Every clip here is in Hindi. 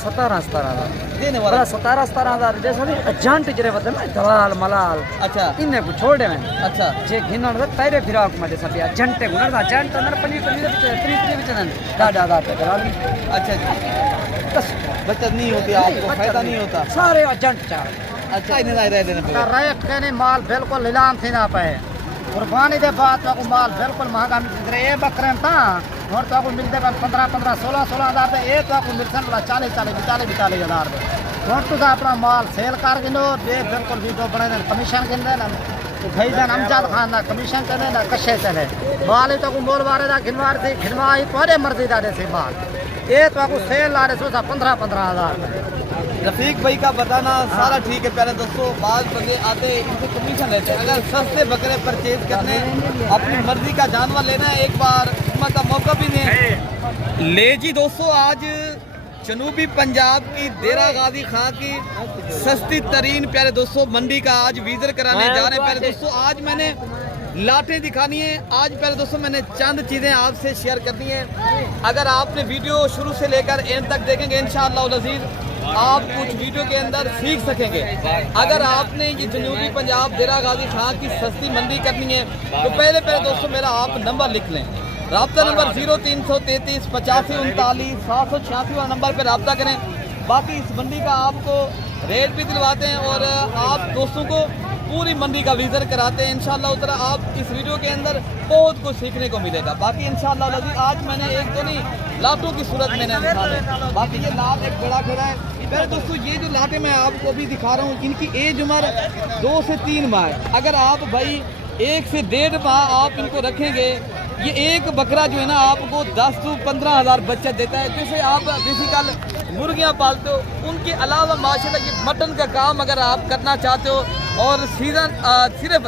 17,000 देने वाला 17,000 जैसे एजेंट जरे बदल ना दलाल मलाल अच्छा इन्हें को छोड़े में अच्छा जे घिनण तेरे फिराक में सब एजेंट गुणर एजेंट अंदर 25 विचन दादा दादा दलाल अच्छा जी बचत नहीं होती आपको फायदा नहीं होता सारे एजेंट चार अच्छा इन्हें रह देना पड़ेगा रेट कहने माल बिल्कुल नीलाम थी ना पे कुर्बानी के बाद तो माल बिल्कुल महंगा मिल रहे ये बकरे था और तो आपको मिलते 15 16 हज़ार ये तो आपको मिलते 40 हज़ार और तो अपना माल सेल कर गिनो ये बिल्कुल वीडियो बने कमीशन गिनते ना भाई जान अमजद खान ना कमीशन चले ना कशे चले माल तो मोल वारे दा घिनवार थी घिनवाई तोरे मर्जी दा से माल ये तो आपको सेल ला रहे 15 हज़ार रफीक भाई का बताना सारा ठीक है। पहले दोस्तों बात बंदे आते इनसे कमीशन लेते हैं। अगर सस्ते बकरे परचेज करने अपनी मर्जी का जानवर लेना है एक बार का मौका भी नहीं ले जी दोस्तों। आज जनूबी पंजाब की देरा गाजी खां की सस्ती तरीन प्यारे दोस्तों मंडी का आज विजिट कराने जा रहे हैं। प्यारे दोस्तों आज मैंने लाटें दिखानी है। आज प्यारे दोस्तों मैंने चंद चीज़ें आपसे शेयर करनी है। अगर आपने वीडियो शुरू से लेकर एंड तक देखेंगे इंशाअल्लाह अज़ीज़ आप कुछ वीडियो के अंदर सीख सकेंगे। अगर आपने ये जनूबी पंजाब देरा गाजी खां की सस्ती मंडी करनी है तो पहले दोस्तों मेरा आप नंबर लिख लें। राब्ता नंबर 0333 85 39 786 वाला नंबर पर राब्ता करें। बाकी इस मंडी का आपको रेट भी दिलवाते हैं और आप दोस्तों को पूरी मंडी का विजिट कराते हैं। इंशाअल्लाह उतना आप इस वीडियो के अंदर बहुत कुछ सीखने को मिलेगा। बाकी इंशाअल्लाह आज मैंने एक तो नहीं लाटों की सूरत में दिखाने। बाकी ये लाट एक बड़ा खड़ा है। फिर दोस्तों ये जो लाटें मैं आपको भी दिखा रहा हूँ इनकी एज उम्र 2 से 3 माह है। अगर आप भाई 1 से 1.5 माह आप इनको रखेंगे ये एक बकरा जो है ना आपको 10 से 15 हज़ार बचत देता है। जैसे आप बेसिकल मुर्गियाँ पालते हो उनके अलावा माशाल्लाह ये मटन का काम अगर आप करना चाहते हो और सीजन सिर्फ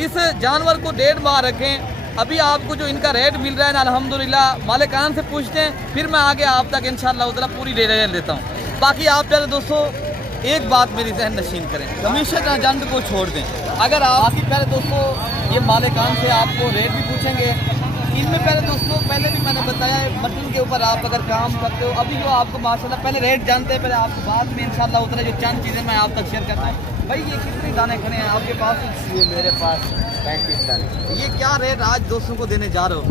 इस जानवर को 1.5 माह रखें। अभी आपको जो इनका रेट मिल रहा है ना अल्हम्दुलिल्लाह मालिकान से पूछते हैं फिर मैं आगे आप तक इंशाअल्लाह उधर पूरी डिटेल देता हूँ। बाकी आप प्यारे दोस्तों एक बात मेरी जहन नशीन करें कमीशन एजेंट को छोड़ दें। अगर आप प्यारे दोस्तों ये मालिकान से आपको रेट भी पूछेंगे इनमें प्यारे दोस्तों पहले भी मैंने बताया है मटन के ऊपर आप अगर काम करते हो अभी जो आपको माशाल्लाह पहले रेट जानते हैं पहले आपको बाद में इंशाअल्लाह उतना जो चंद चीज़ें मैं आप तक शेयर करता हूँ। भाई ये कितने दाने खड़े हैं आपके पास? ये मेरे पास 35 दाने। ये क्या रेट आज दोस्तों को देने जा रहे हो?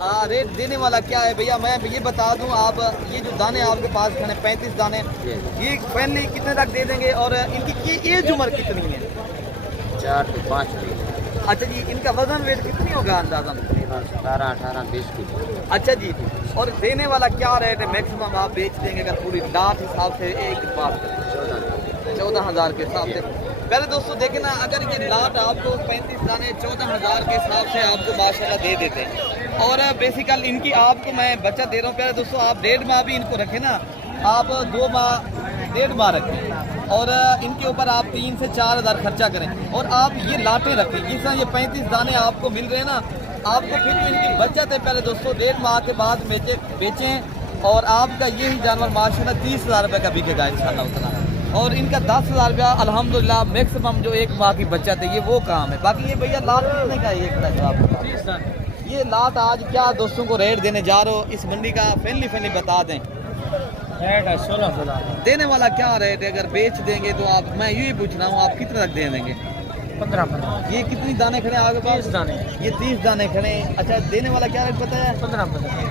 16 रेट देने वाला क्या है भैया मैं ये बता दूं आप ये जो दाने आपके पास खड़े 35 दाने ये फाइनली कितने तक दे देंगे और इनकी एज उम्र कितनी है? 4 से 5 किलो। अच्छा जी इनका वजन वेट कितनी होगा अंदाजा? 17, 18, 20 किलो। अच्छा जी और देने वाला क्या रेट है मैक्सिमम आप बेच देंगे अगर पूरी लाट हिसाब से एक बात 14,000 के हिसाब से? पहले दोस्तों देखें ना अगर ये लाट आपको 35 दाने 14,000 के हिसाब से आपको माशाल्लाह दे देते हैं और बेसिकल इनकी आपको मैं बचत दे रहा हूँ। पहले दोस्तों आप 1.5 माह भी इनको रखें ना आप 2 माह 1.5 माह रखें और इनके ऊपर आप 3 से 4 हज़ार खर्चा करें और आप ये लाटें रखें। जिस तरह ये 35 दाने आपको मिल रहे हैं ना आपको फिर तो इनकी बचत है। पहले दोस्तों 1.5 माह के बाद बेचें और आपका यही जानवर माशाल्लाह 30,000 रुपये का बिकेगा इंशाअल्लाह उतना और इनका 10,000 रुपया अल्हम्दुलिल्लाह मैक्सिमम जो एक माह की बचत है ये वो काम है। बाकी ये भैया लाट कितने का है ये खड़ा जो आप ये लाट आज क्या दोस्तों को रेट देने जा रहे हो इस मंडी का फैनली बता दें? रेट है 16 देने वाला क्या रेट है? अगर बेच देंगे तो आप मैं यही पूछ रहा हूँ आप कितने तक दे देंगे? 15। ये कितनी दाने खड़े आगे पास? 30 दाने। ये 30 दाने खड़े। अच्छा देने वाला क्या रेट बताया?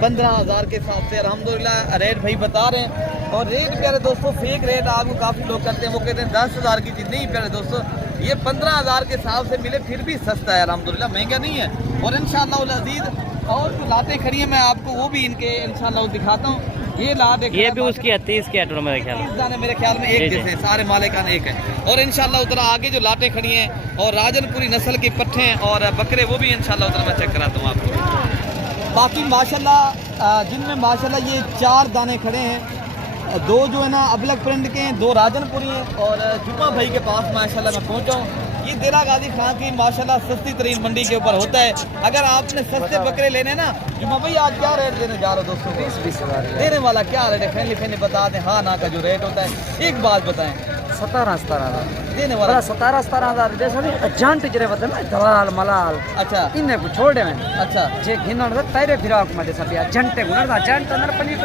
15,000 के हिसाब से अल्हम्दुलिल्लाह रेट भाई बता रहे हैं। और रेट प्यारे दोस्तों फेक रेट आपको काफ़ी लोग करते हैं वो कहते हैं 10,000 की चीज़ नहीं प्यारे दोस्तों ये 15,000 के हिसाब से मिले फिर भी सस्ता है अल्हम्दुलिल्लाह महंगा नहीं है। और इंशाअल्लाह अज़ीज़ और जो लाटें खड़ी हैं मैं आपको वो भी इनके इंशाअल्लाह दिखाता हूँ। ये लाट ये भी उसकी 30 के आटो मेरे ख्याल में 30 दाने मेरे ख्याल में एक जैसे हैं सारे मालिकान एक है। और इंशाअल्लाह उधर आगे जो लाटें खड़ी हैं और राजनपुरी नस्ल की पट्ठे हैं और बकरे वो भी इंशाअल्लाह उधर मैं चेक कराता हूँ आपको। बाकी माशाल्लाह जिनमें माशाल्लाह ये 4 दाने खड़े हैं 2 जो है ना अबलग प्रिंट के हैं 2 राजनपुरी हैं और जुम्मा भाई के पास माशाल्लाह मैं पहुँचा हूँ। ये देरा गाजी खां की माशाल्लाह सस्ती तरीन मंडी के ऊपर होता है। अगर आपने सस्ते बकरे लेने ना जुम्मा भाई आज क्या रेट देने जा रहे हो दोस्तों? 20 हज़ार। देने वाला क्या रेट है फैनली बता दें हाँ ना का जो रेट होता है एक बात बताएं? 17 हज़ार। देने वाला 17,000 जैसा भी एजेंट जरे बता ना दलाल मलाल अच्छा इन्हें को छोड़े में अच्छा जे घिनण तैरे फिराक मध्ये सभी एजेंट गुणर एजेंट अंदर पनीर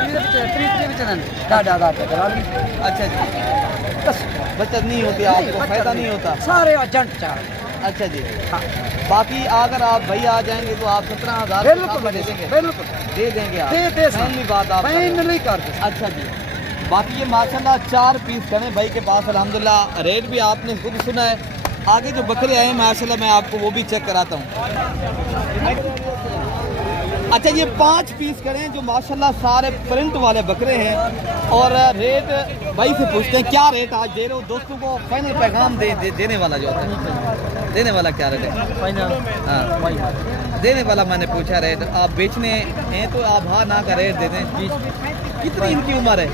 बिचन दादा दलाल अच्छा जी बचत नहीं होती आपको फायदा नहीं होता सारे एजेंट चार अच्छा जी हाँ बाकी अगर आप भाई आ जाएंगे तो आप 17,000 बिल्कुल दे देंगे बिल्कुल दे देंगे आप दे फाइनली बात आप फाइनली कर दे अच्छा जी बाकी ये माशाल्लाह 4 पीस करें भाई के पास अल्हम्दुलिल्लाह रेट भी आपने खुद सुना है आगे जो बकरे आए माशाल्लाह मैं आपको वो भी चेक कराता हूँ अच्छा ये 5 पीस करें जो माशाल्लाह सारे प्रिंट वाले बकरे हैं और रेट भाई से पूछते हैं क्या रेट आज दे रहे हो दोस्तों को फाइनल पैगाम देने वाला जो होता है देने वाला क्या रेट है फाइनल हाँ देने वाला मैंने पूछा रेट आप बेचने हैं तो आप हाँ ना का रेट दे दें कितनी इनकी उम्र है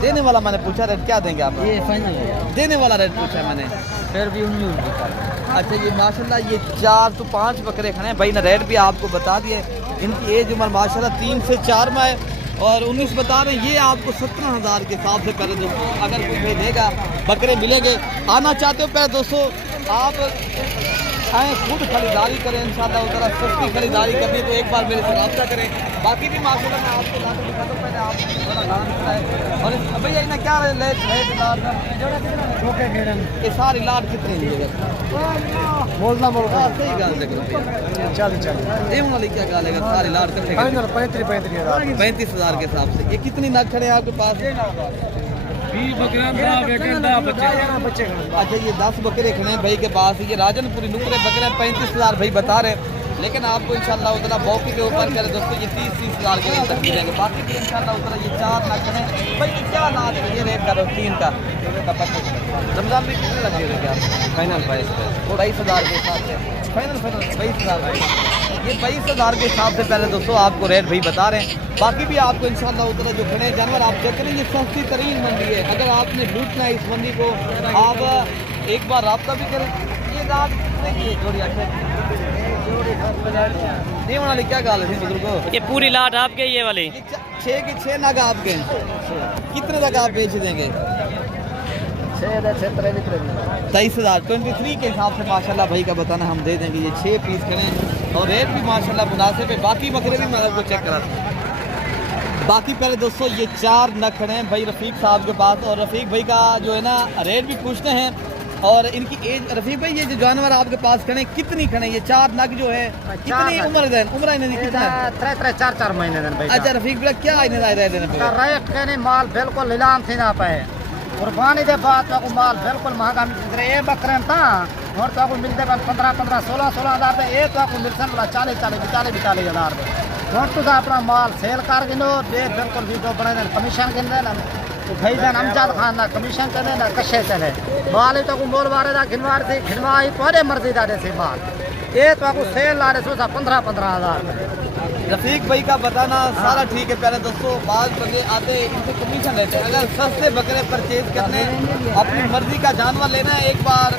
देने वाला मैंने पूछा रेट क्या देंगे आप ये फाइनल है देने वाला रेट पूछा मैंने फिर भी 19 अच्छा ये माशाल्लाह ये 4 तो 5 बकरे खड़े हैं भाई ने रेट भी आपको बता दिए इनकी एज उम्र माशाल्लाह 3 से 4 माह है और 19 बता रहे हैं ये आपको 17,000 के हिसाब से पहले दोस्तों अगर कोई भेजेगा बकरे मिलेंगे आना चाहते हो पहले दोस्तों आप आए खुद खरीदारी करें इंशाल्लाह उधर सस्ती खरीदारी करनी तो एक बार मेरे से रब्ता करें बाकी भी माशाल्लाह मैं आपको ला के दिखा दूँ पहले आप और भैया इन्हें क्या ये सारी लाट कितनी बोलना सही गाल देख चल चल एम वाली क्या गाल है सारी लाट कितने फाइनल 35,000 35,000 के हिसाब से ये कितनी नग खड़े हैं आपके पास बच्चे अच्छा ये 10 बकरे खड़े हैं भाई के पास ये राजनपुरी नुकरे बकरे 35,000 भाई बता रहे हैं लेकिन आपको इंशाल्लाह उतना मौके के ऊपर करे दोस्तों ये 30,000 के तक मिलेंगे बाकी भी इंशाल्लाह उतना ये 4 लाख खड़े भाई क्या लाख ये रेट करो 3 का रमजान में कितने लग गए आप फाइनल 22,000 के हिसाब से फाइनल 22,000 ये 22,000 के हिसाब से पहले दोस्तों आपको रेट भाई बता रहे हैं बाकी भी आपको इंशाल्लाह उतना जो खड़े जानवर आप चेक करें ये सस्ती तरीन मंडी है अगर आपने लूटना है इस मंडी को आप एक बार रब्ता भी करें ये रात कितने की है जोड़ी नहीं वाली क्या गाल है बुजुर्गो ये पूरी लाट आपके ये वाली 6 की 6 नग आपके कितने तक आप बेच देंगे 23,000 23 के हिसाब से माशाल्लाह भाई का बताना हम दे देंगे ये 6 पीस करें और रेट भी माशाल्लाह मुनासिब है बाकी बकरे भी मैं आपको चेक कराता हूँ बाकी पहले दोस्तों ये 4 नग खड़े हैं भाई रफ़ीक साहब के पास और रफ़ीक भाई का जो है ना रेट भी पूछते हैं और इनकी एज रफ़ीक भाई ये जो जानवर आपके पास खड़े कितनी खड़े ये 4 नग जो है कितनी उम्र इन्हें कितना 3-4 महीने भाई अच्छा रफ़ीक भाई क्या इन्हें रेट कहने माल बिल्कुल नीलाम थी ना पाए कुर्बानी के बाद तो माल बिल्कुल महंगा मिल ये बकरे था और तो मिलते 15-15 16,000 ये तो मिलसन 40-40 और तो अपना माल सेल कर गिनो ये बिल्कुल वीडियो बने कमीशन गिन भाई जान अमजद खान ना कमीशन चले ना कशे चले माल तो मोल मारे था घिनवाई थोड़े मर्जी का जैसे माल ये तो सेल ला रहे 15,000 रफ़ीक भाई का बताना सारा ठीक है पहले दोस्तों बाद बंदे आते हैं इनसे कमीशन लेते हैं अगर सस्ते बकरे परचेज करने अपनी मर्जी का जानवर लेना है एक बार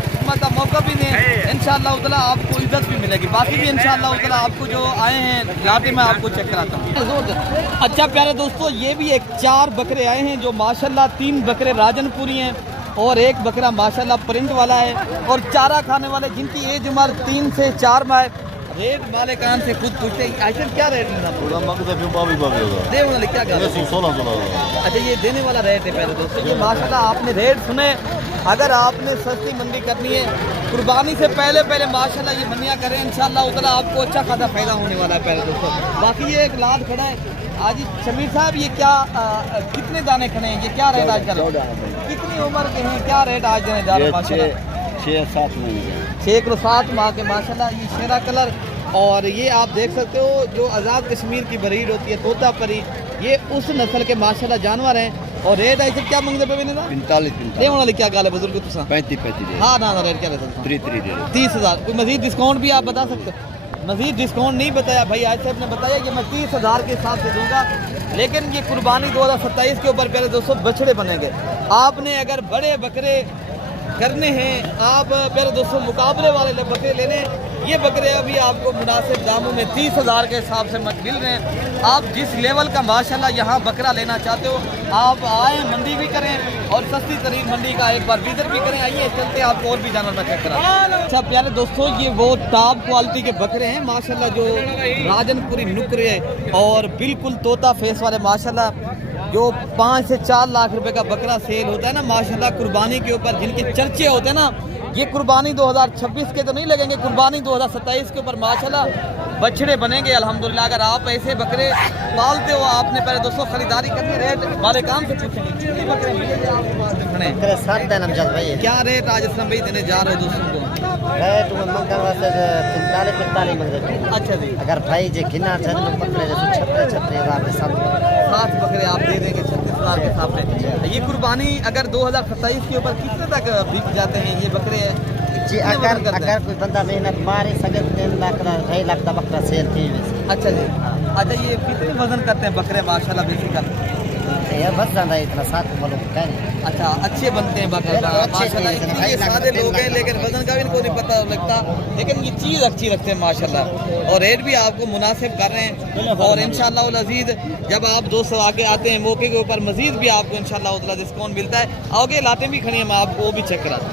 का मौका भी दें इंशाल्लाह उतना आपको इज्जत भी मिलेगी बाकी भी इंशाल्लाह उतना आपको जो आए हैं घाटे में आपको चेक कराता हूँ अच्छा प्यारे दोस्तों ये भी एक 4 बकरे आए हैं जो माशाल्लाह 3 बकरे राजनपुरी हैं और एक बकरा माशाल्लाह प्रिंट वाला है और चारा खाने वाले जिनकी एज उम्र 3 से 4 माह रेट माले कान से खुद पूछते हैं आखिर क्या रेट लेना दे वाले क्या अच्छा ये देने वाला रेट है पहले दोस्तों ये माशाल्लाह आपने रेट सुने अगर आपने सस्ती मंडी करनी है कुर्बानी से पहले माशाल्लाह ये मंडियाँ करें इंशाल्लाह उतना आपको अच्छा खासा फायदा होने वाला है पहले दोस्तों बाकी ये एक लाद खड़ा है आज शमीर साहब ये क्या कितने दाने खड़े हैं ये क्या रेट आज चल कितनी उम्र के हैं क्या रेट आज देने जा रहे हैं 6 माह के माशाल्लाह ये शेरा कलर और ये आप देख सकते हो जो आज़ाद कश्मीर की ब्रीड होती है तोता परी ये उस नस्ल के माशाल्लाह जानवर हैं और रेट ऐसे क्या मंगते पे 45 क्या गाल है बुजुर्ग 35 हाँ ना रेट क्या रहता 30,000 कोई मजीद डिस्काउंट भी आप बता सकते हो मजीद डिस्काउंट नहीं बताया भाई आज साहब ने बताया कि मैं 30,000 के हिसाब से दूंगा लेकिन ये कुर्बानी 2027 के ऊपर पहले दोस्तों बछड़े बनेंगे आपने अगर बड़े बकरे करने हैं आप पहले दोस्तों मुकाबले वाले बकरे लेने ये बकरे अभी आपको मुनासिब दामों में 30,000 के हिसाब से मिल रहे हैं। आप जिस लेवल का माशाल्लाह यहाँ बकरा लेना चाहते हो आप आए, मंडी भी करें और सस्ती तरीन मंडी का एक बार विजिट भी करें। आइए चलते हैं आपको और भी जानवर मैं चेक करा। अच्छा प्यारे दोस्तों, ये वो टॉप क्वालिटी के बकरे हैं माशाल्लाह, जो राजनपुरी नुकरे और बिल्कुल तोता फेस वाले माशाल्लाह, जो 5 से 4 लाख रुपए का बकरा सेल होता है ना माशाल्लाह कुर्बानी के ऊपर, जिनके चर्चे होते हैं ना, ये कुर्बानी 2026 के तो नहीं लगेंगे, कुर्बानी 2027 के ऊपर माशाल्लाह बछड़े बनेंगे अल्हम्दुलिल्लाह। अगर आप ऐसे बकरे पालते हो, आपने पहले दोस्तों खरीदारी करनी, रेट वाले काम से पूछेंगे कितने बकरे मिलेंगे आपके पास में खड़े? बकरे 7 दिन हमजद भाई। क्या रेट आज इस्लाम भाई देने जा रहे हो दोस्तों को? रेट मंगन वास्ते 45 मंगते। अच्छा जी, अगर भाई जे गिना चलो बकरे जैसे 36,000 के 7 बकरे आप दे देंगे 36,000 के हिसाब से। ये कुर्बानी अगर 2027 के ऊपर कितने तक बिक जाते हैं ये बकरे? जी अगर कोई बंदा मेहनत मारे सके 3 लाख 2.5 लाख का बकरा सेल थी वैसे। अच्छा जी, अच्छा ये कितने वजन करते हैं बकरे माशाल्लाह बेसिकल? ये बस ज्यादा इतना 7 मालूम है नहीं। अच्छा अच्छे बनते हैं बकरे माशाल्लाह। इतने ये सादे लोग हैं लेकिन वजन का भी इनको नहीं पता लगता, लेकिन ये चीज़ अच्छी रखते हैं माशाल्लाह और रेट भी आपको मुनासिब कर रहे हैं। और इंशाअल्लाह अज़ीज़ जब आप दोस्त आगे आते हैं मौके के ऊपर मज़ीद भी आपको इंशाअल्लाह डिस्काउंट मिलता है। आगे लाते भी खड़ी है, मैं आपको वो भी चेक करा दूँ।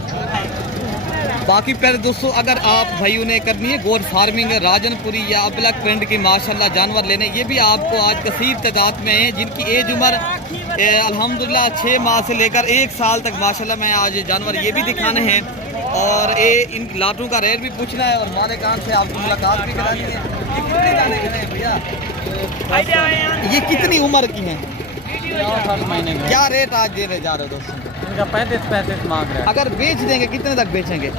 बाकी प्यारे दोस्तों, अगर आप भाइयों ने करनी है गोट फार्मिंग राजनपुरी या ब्लैक प्रिंट की माशाल्लाह जानवर लेने, ये भी आपको आज कसीर तादाद में हैं जिनकी एज उम्र अल्हम्दुलिल्लाह 6 माह से लेकर 1 साल तक माशाल्लाह मैं आज जानवर ये भी दिखाने हैं और इन लाटों का रेट भी पूछना है और मालिकान से आपको मुलाकात भी करानी है। ये कितने जाने खड़े हैं भैया? ये कितनी उम्र की हैं? 7 महीने में। क्या रेट आज देने जा रहे हो दोस्तों? इनका 35 मांग रहे हैं। अगर बेच देंगे कितने तक बेचेंगे?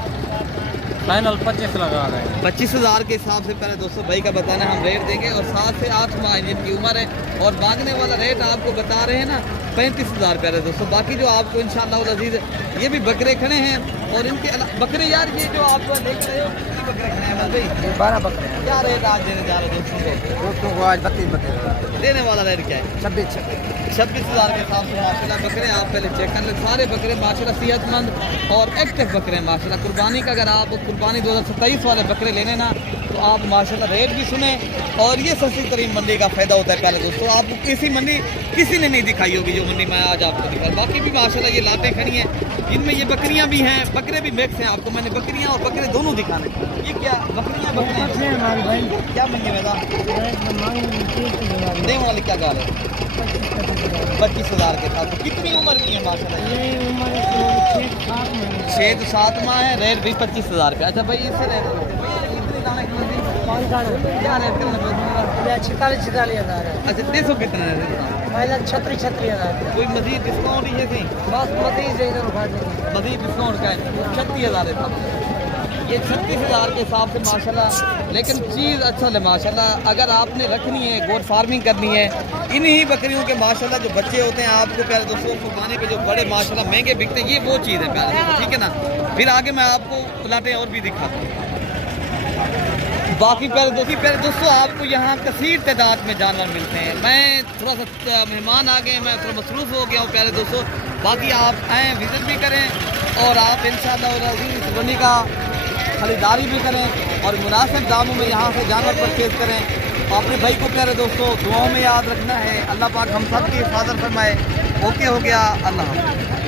फाइनल 25 लगा रहे हैं। 25,000 के हिसाब से पहले दोस्तों भाई का बताना हम रेट देंगे और 7 से 8 माह जिनकी उम्र है और मांगने वाला रेट आपको बता रहे हैं ना 35,000 प्यारे दोस्तों। बाकी जो आपको इंशाअल्लाह अज़ीज़ ये भी बकरे खड़े हैं और इनके बकरे यार ये जो आप देख रहे हो कितने बकरे खड़े हैं भाई? 12 बकरे। क्या रेट आज देने जा रहे हो दोस्तों तो आज 32 बकरे देने वाला रेट क्या है? 26,000 के हिसाब से माशाल्लाह बकरे आप पहले चेक कर लें। सारे बकरे माशाल्लाह सेहतमंद और एक्टिव बकरे हैं माशाल्लाह। कुर्बानी का अगर आप कुर्बानी 2027 वाले बकरे लेने ना तो आप माशाल्लाह रेट भी सुने और ये सस्ती तरीन मंडी का फ़ायदा होता है। पहले दोस्तों आपको किसी मंडी किसी ने नहीं दिखाई होगी जो मंडी मैं आज आपको दिखा। बाकी भी माशाल्लाह ये लाटें खड़ी हैं, इनमें ये बकरियाँ भी हैं, बकरे भी मिक्स हैं। आपको मैंने बकरियाँ और बकरे दोनों दिखाने। ये क्या बकरियाँ क्या मंगे मेरा देने वाली क्या गाल है? 25,000 के साथ। तो कितनी उम्र की है माशाल्लाह? 6 से 7 माह है। रेट भी 25,000 का। अच्छा भाई इससे रेट क्या रेट करना? 46,000 है। अच्छा 300 कितना है? पहले 36,000 कोई मजीद डिस्काउंट ही है थी? बस मजीद डिस्काउंट का है 36,000 है। ये 36,000 के हिसाब से माशाल्लाह, लेकिन चीज़ अच्छा है माशाल्लाह। अगर आपने रखनी है गोट फार्मिंग करनी है, इन्हीं बकरियों के माशाल्लाह जो बच्चे होते हैं आपको प्यारे दोस्तों कुर्बानी पे जो बड़े माशाल्लाह महंगे बिकते हैं, ये वो चीज़ है प्यारे दोस्तों, ठीक है ना। फिर आगे मैं आपको प्लाटें और भी दिखाता हूँ। बाकी प्यारे दोस्तों आपको यहाँ कसीर तादाद में जानवर मिलते हैं। मैं थोड़ा सा मेहमान आ गए, मैं थोड़ा मसरूफ़ हो गया हूँ प्यारे दोस्तों। बाकी आप आएँ विज़िट भी करें और आप इंशाअल्लाह अज़ीज़ बनी का खरीदारी भी करें और मुनासिब दामों में यहाँ से जानवर परचेज करें। अपने भाई को प्यारे दोस्तों दुआओं में याद रखना है। अल्लाह पाक हम सब की हिफाजत फरमाए। ओके हो गया, अल्लाह हाफ़िज़।